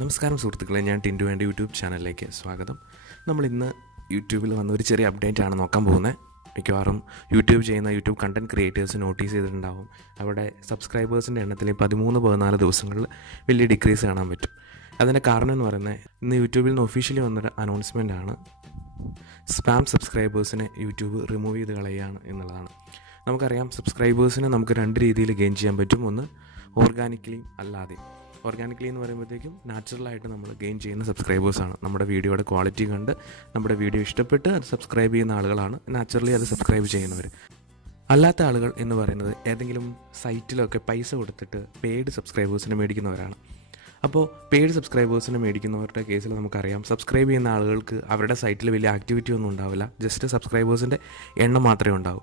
നമസ്കാരം സുഹൃത്തുക്കളെ ഞാൻ ടിൻഡു ആൻഡ് യൂട്യൂബ് ചാനലിലേക്ക് സ്വാഗതം. നമ്മൾ ഇന്ന് യൂട്യൂബിൽ വന്ന ഒരു ചെറിയ അപ്ഡേറ്റ് ആണ് നോക്കാൻ പോകുന്നത്. മിക്കവാറും യൂട്യൂബ് ചെയ്യുന്ന യൂട്യൂബ് കണ്ടന്റ് ക്രിയേറ്റേഴ്സ് നോട്ടീസ് ചെയ്തിട്ടുണ്ടാവും. അവിടെ സബ്സ്ക്രൈബേഴ്സിന്റെ എണ്ണത്തിൽ പതിമൂന്ന് പതിനാല് ദിവസങ്ങളിൽ വലിയ ഡിക്രീസ് കാണാൻ പറ്റും. അതിന്റെ കാരണം എന്ന് പറയുന്നത് ഇന്ന് യൂട്യൂബിൽ നിന്ന് ഒഫീഷ്യലി വന്നൊരു അനൗൺസ്മെന്റ് ആണ്. സ്പാം സബ്സ്ക്രൈബേഴ്സിനെ യൂട്യൂബ് റിമൂവ് ചെയ്ത് കളയുകയാണ് എന്നുള്ളതാണ്. നമുക്കറിയാം സബ്സ്ക്രൈബേഴ്സിനെ നമുക്ക് രണ്ട് രീതിയിൽ ഗെയിൻ ചെയ്യാൻ പറ്റും. ഒന്ന് ഓർഗാനിക്കലിയും അല്ലാതെ. ഓർഗാനിക്കലി എന്ന് പറയുമ്പോഴത്തേക്കും നാച്ചുറലായിട്ട് നമ്മൾ ഗെയിൻ ചെയ്യുന്ന സബ്സ്ക്രൈബേഴ്സാണ് നമ്മുടെ വീഡിയോയുടെ ക്വാളിറ്റി കണ്ട് നമ്മുടെ വീഡിയോ ഇഷ്ടപ്പെട്ട് അത് സബ്സ്ക്രൈബ് ചെയ്യുന്ന ആളുകളാണ്. നാച്ചുറലി അത് സബ്സ്ക്രൈബ് ചെയ്യുന്നവർ അല്ലാത്ത ആളുകൾ എന്ന് പറയുന്നത് ഏതെങ്കിലും സൈറ്റിലൊക്കെ പൈസ കൊടുത്തിട്ട് പെയ്ഡ് സബ്സ്ക്രൈബേഴ്സിനെ മേടിക്കുന്നവരാണ്. അപ്പോൾ പെയ്ഡ് സബ്സ്ക്രൈബേഴ്സിനെ മേടിക്കുന്നവരുടെ കേസിൽ നമുക്കറിയാം. സബ്സ്ക്രൈബ് ചെയ്യുന്ന ആളുകൾക്ക് അവരുടെ സൈറ്റിൽ വലിയ ആക്ടിവിറ്റി ഒന്നും ഉണ്ടാവില്ല. ജസ്റ്റ് സബ്സ്ക്രൈബേഴ്സിന്റെ എണ്ണം മാത്രമേ ഉണ്ടാവൂ.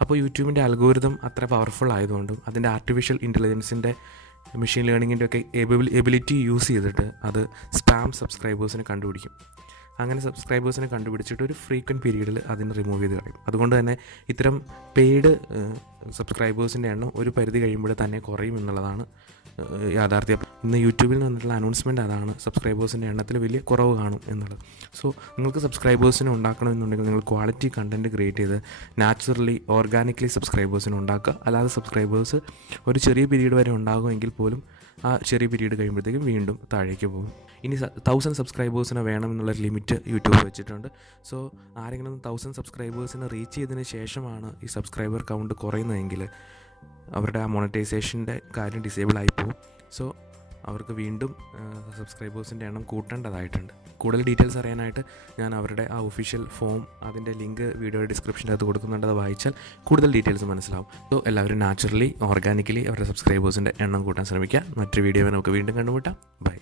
അപ്പോൾ യൂട്യൂബിന്റെ അൽഗോരിതം അത്ര പവർഫുൾ ആയതുകൊണ്ടും അതിന്റെ ആർട്ടിഫിഷ്യൽ ഇന്റലിജൻസിന്റെ മെഷീൻ ലേണിങ്ങിന്റെ ഒക്കെ എബിലിറ്റി യൂസ് ചെയ്തിട്ട് അത് സ്പാം സബ്സ്ക്രൈബേഴ്സിനെ കണ്ടുപിടിക്കും. അങ്ങനെ സബ്സ്ക്രൈബേഴ്സിനെ കണ്ടുപിടിച്ചിട്ട് ഒരു ഫ്രീക്വന്റ് പീരീഡിൽ അതിനെ റിമൂവ് ചെയ്ത് കളയും. അതുകൊണ്ട് തന്നെ ഇത്തരം പെയ്ഡ് സബ്സ്ക്രൈബേഴ്സിന്റെ എണ്ണം ഒരു പരിധി കഴിയുമ്പോൾ തന്നെ കുറയും എന്നുള്ളതാണ് യാഥാർത്ഥ്യം. ഇന്ന് യൂട്യൂബിൽ വന്നിട്ടുള്ള അനൗൺസ്മെന്റ് അതാണ് സബ്സ്ക്രൈബേഴ്സിന്റെ എണ്ണത്തിൽ വലിയ കുറവ് കാണും എന്നുള്ളത്. സോ നിങ്ങൾക്ക് സബ്സ്ക്രൈബേഴ്സിനെ ഉണ്ടാക്കണമെന്നുണ്ടെങ്കിൽ നിങ്ങൾ ക്വാളിറ്റി കണ്ടന്റ് ക്രിയേറ്റ് ചെയ്ത് നാച്ചുറലി ഓർഗാനിക്കലി സബ്സ്ക്രൈബേഴ്സിനെ ഉണ്ടാക്കുക. അല്ലാതെ സബ്സ്ക്രൈബേഴ്സ് ഒരു ചെറിയ പീരീഡ് വരെ ഉണ്ടാകുമെങ്കിൽ പോലും ആ ചെറിയ പീരീഡ് കഴിയുമ്പോഴത്തേക്കും വീണ്ടും താഴേക്ക് പോകും. ഇനി തൗസൻഡ് സബ്സ്ക്രൈബേഴ്സിനെ വേണം എന്നുള്ള ലിമിറ്റ് യൂട്യൂബ് വെച്ചിട്ടുണ്ട്. സോ ആരെങ്കിലും തൗസൻഡ് സബ്സ്ക്രൈബേഴ്സിനെ റീച്ച് ചെയ്തതിന് ശേഷമാണ് ഈ സബ്സ്ക്രൈബർ കൗണ്ട് കുറയുന്നതെങ്കിൽ അവരുടെ ആ മോണിറ്റൈസേഷന്റെ കാര്യം ഡിസേബിൾ ആയി പോകും. സോ അവർക്ക് വീണ്ടും സബ്സ്ക്രൈബേഴ്സിന്റെ എണ്ണം കൂട്ടേണ്ടതായിട്ടുണ്ട്. കൂടുതൽ ഡീറ്റെയിൽസ് അറിയാനായിട്ട് ഞാൻ അവരുടെ ആ ഒഫീഷ്യൽ ഫോം അതിന്റെ ലിങ്ക് വീഡിയോയുടെ ഡിസ്ക്രിപ്ഷന്റെ അകത്ത് കൊടുക്കുന്നുണ്ട്. അത് വായിച്ചാൽ കൂടുതൽ ഡീറ്റെയിൽസ് മനസ്സിലാവും. സോ എല്ലാവരും നാച്ചുറലി ഓർഗാനിക്കലി അവരുടെ സബ്സ്ക്രൈബേഴ്സിന്റെ എണ്ണം കൂട്ടാൻ ശ്രമിക്കുക. മറ്റൊരു വീഡിയോ നമുക്ക് വീണ്ടും കണ്ടുമുട്ടാം. ബൈ.